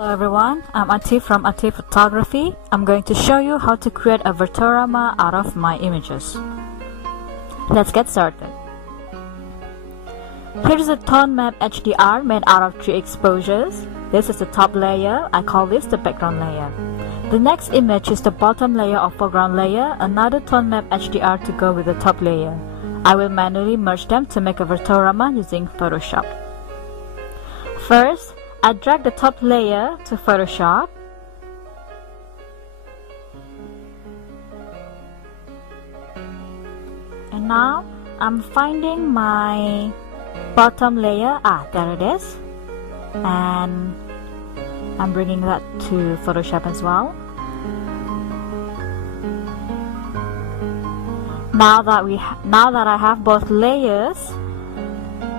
Hello everyone, I'm Attiev from Attiev Photography. I'm going to show you how to create a vertorama out of my images. Let's get started. Here's a tone map HDR made out of 3 exposures. This is the top layer. I call this the background layer. The next image is the bottom layer of foreground layer, another tone map HDR to go with the top layer. I will manually merge them to make a vertorama using Photoshop. First, I drag the top layer to Photoshop. And now I'm finding my bottom layer. There it is. And I'm bringing that to Photoshop as well. Now that I have both layers,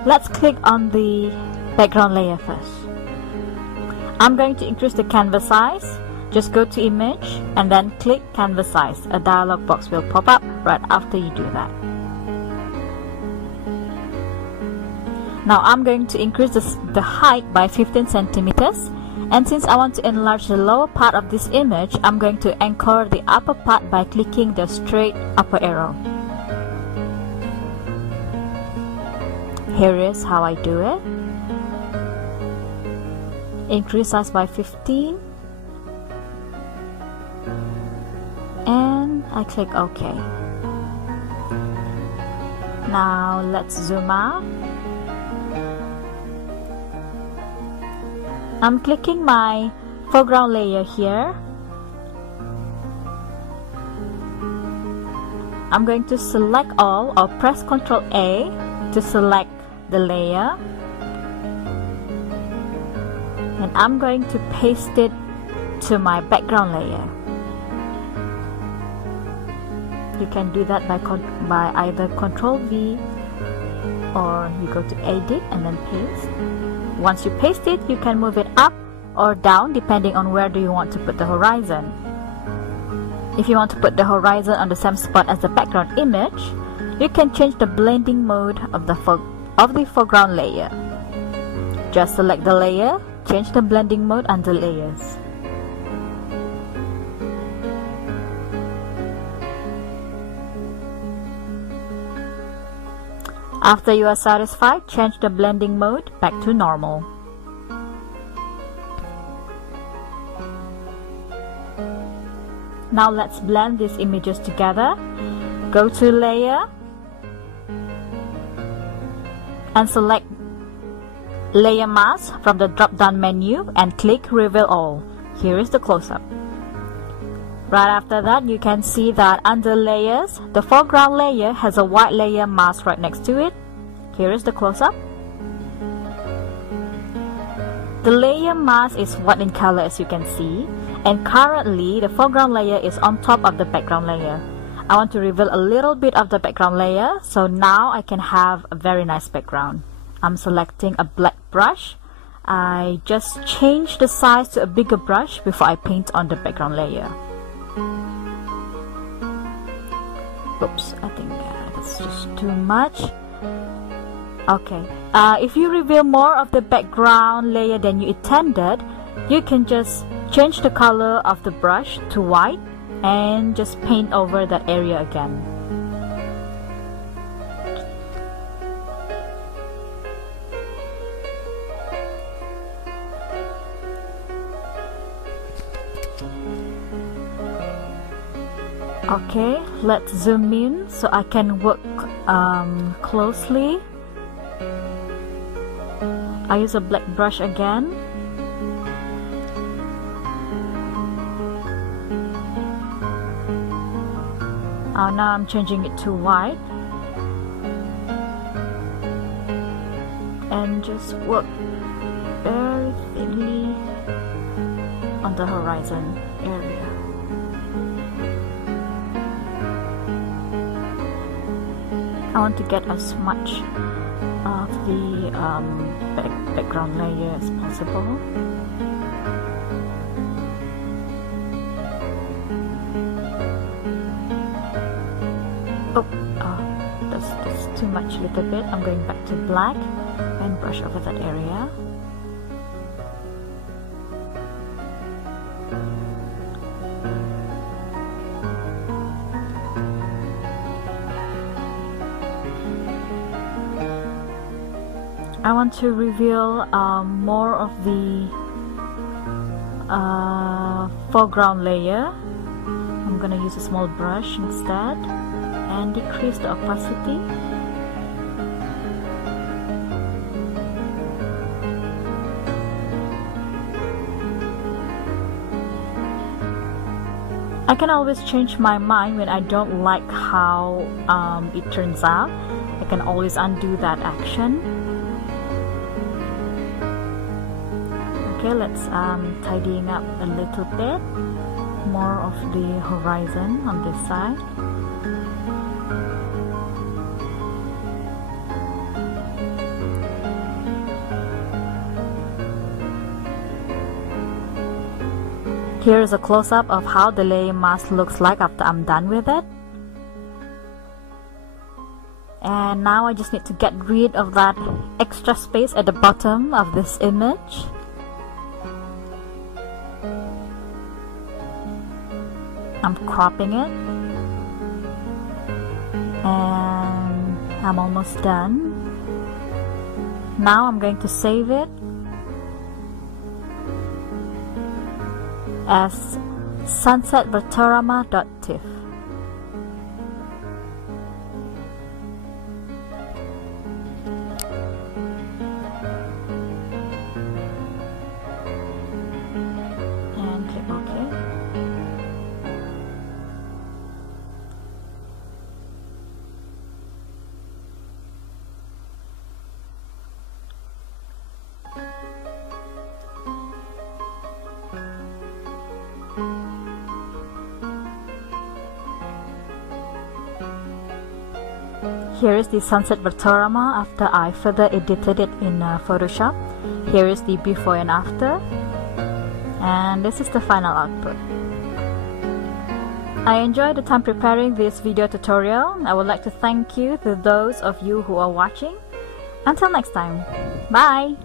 let's click on the background layer first. I'm going to increase the canvas size. Just go to image and then click canvas size. A dialog box will pop up right after you do that. Now I'm going to increase the height by 15 centimeters, and since I want to enlarge the lower part of this image, I'm going to anchor the upper part by clicking the straight upper arrow. Here is how I do it. Increase size by 15 and I click OK. Now let's zoom out. I'm clicking my foreground layer here. I'm going to select all or press Ctrl A to select the layer. And I'm going to paste it to my background layer. You can do that by either Ctrl V or you go to Edit and then paste. Once you paste it, you can move it up or down depending on where do you want to put the horizon. If you want to put the horizon on the same spot as the background image, you can change the blending mode of the foreground layer. Just select the layer, change the blending mode under layers. After you are satisfied, change the blending mode back to normal. Now let's blend these images together. Go to Layer and select Layer Mask from the drop-down menu and click Reveal All. Here is the close-up. Right after that, you can see that under Layers, the foreground layer has a white layer mask right next to it. Here is the close-up. The layer mask is white in color, as you can see, and currently the foreground layer is on top of the background layer. I want to reveal a little bit of the background layer, so now I can have a very nice background. I'm selecting a black brush. I just change the size to a bigger brush before I paint on the background layer. Oops, I think that's just too much. Okay, if you reveal more of the background layer than you intended, you can just change the color of the brush to white and just paint over that area again. Okay, let's zoom in so I can work closely. I use a black brush again. Now I'm changing it to white and just work very thinly on the horizon area. I want to get as much of the background layer as possible. That's too much, little bit. I'm going back to black and brush over that area. I want to reveal more of the foreground layer. I'm gonna use a small brush instead and decrease the opacity. I can always change my mind when I don't like how it turns out. I can always undo that action. Okay, let's tidying up a little bit more of the horizon on this side. Here is a close-up of how the layer mask looks like after I'm done with it. And now I just need to get rid of that extra space at the bottom of this image. I'm cropping it, and I'm almost done. Now I'm going to save it as sunsetvertorama.attiev. And click OK. Here is the sunset vertorama after I further edited it in Photoshop. Here is the before and after, and this is the final output. I enjoyed the time preparing this video tutorial. I would like to thank you to those of you who are watching. Until next time, bye!